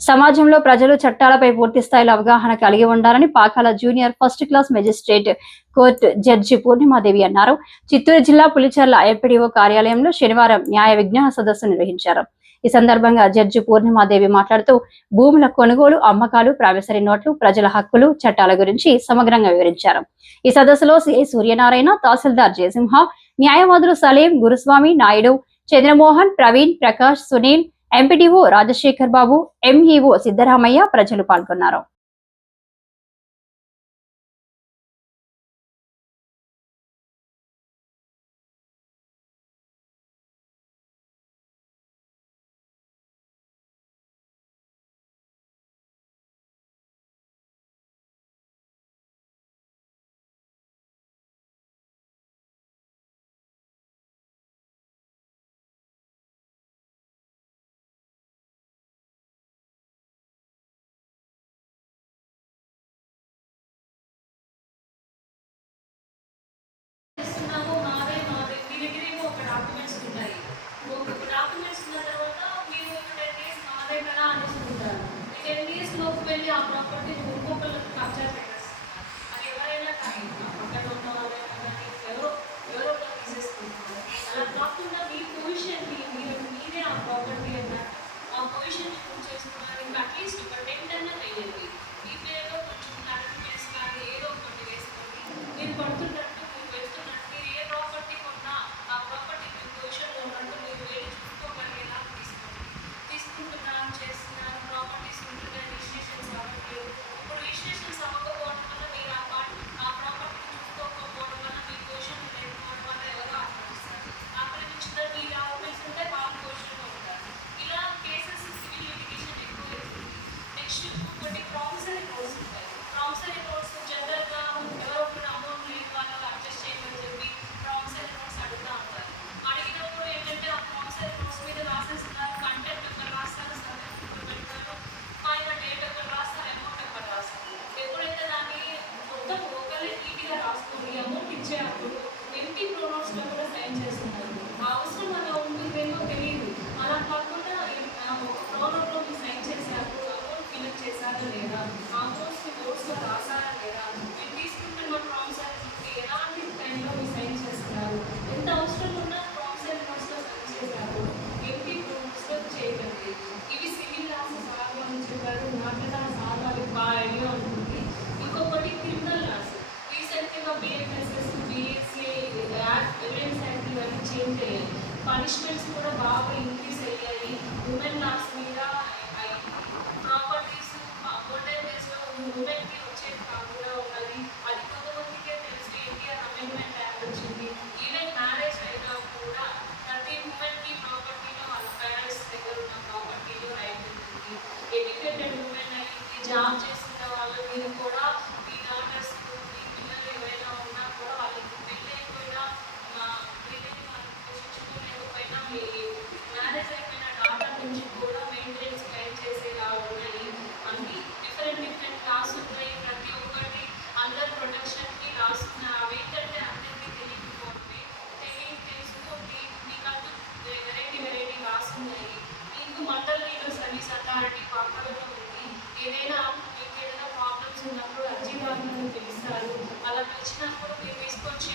సమాజంలో ప్రజలు చట్టాలపై పూర్తి స్థాయిలో అవగాహన కలిగి ఉండాలని Pakala junior first class magistrate court judge Purnimadevi అన్నారు. చిత్తూరు జిల్లా పులిచర్ల ఎంపీడీఓ కార్యాలయంలో శనివారం న్యాయ విజ్ఞాన సదస్సు నిర్వహించారు. ఈ సందర్భంగా జడ్జి పూర్ణిమాదేవి మాట్లాడుతూ భూముల కొనుగోలు అమ్మకాలు ప్రామిసరీ నోట్లు ప్రజల హక్కులు చట్టాల గురించి సమగ్రంగా వివరించారు. ఈ సదస్సులో సిఐ సూర్యనారాయణ తహసీల్దార్ జయసింహ న్యాయవాదులు సలీం గురుస్వామి నాయుడు చంద్రమోహన్ ప్రవీణ్ ప్రకాష్ సునీల్ ఎంపీడీఓ రాజశేఖర్ బాబు ఎంఈఓ సిద్ధరామయ్య ప్రజలు పాల్గొన్నారు. డాక్యుమెంట్స్ ఉంటాయి. డాక్యుమెంట్స్ ఉన్న తర్వాత మీరు టెన్ డేస్ మాదే కదా అనేసి ఉంటారు. టెన్ డేస్ లోపు వెళ్ళి ఆ ప్రాపర్టీ ఇంకొకళ్ళకి కబ్జా కంటెంట్ ఒకరు రాస్తారు పెడతారు పైన డేట్ ఒకరు రాస్తారు రాస్తారు ఎప్పుడైతే దాన్ని మొత్తం ఒకరే నీట్గా రాసుకుని అమౌంట్ ఇచ్చేటప్పుడు ఎంటీ ప్రోనౌట్స్లో కూడా సైన్ చేస్తున్నారు అవసరం అలా ఉంటుందేమో తెలియదు అలా ఉంటే పనిష్మెంట్స్ కూడా బాగా ఇంక్రీజ్ అయ్యాయి. ఉమెన్ లాక్స్ని రెడ్డి పక్కన ఉంది ఏదైనా మీకు ఏదైనా ప్రాబ్లమ్స్ ఉన్నప్పుడు అర్జీ వాళ్ళు పిలుస్తారు అలా పిలిచినప్పుడు మీరు తీసుకొచ్చి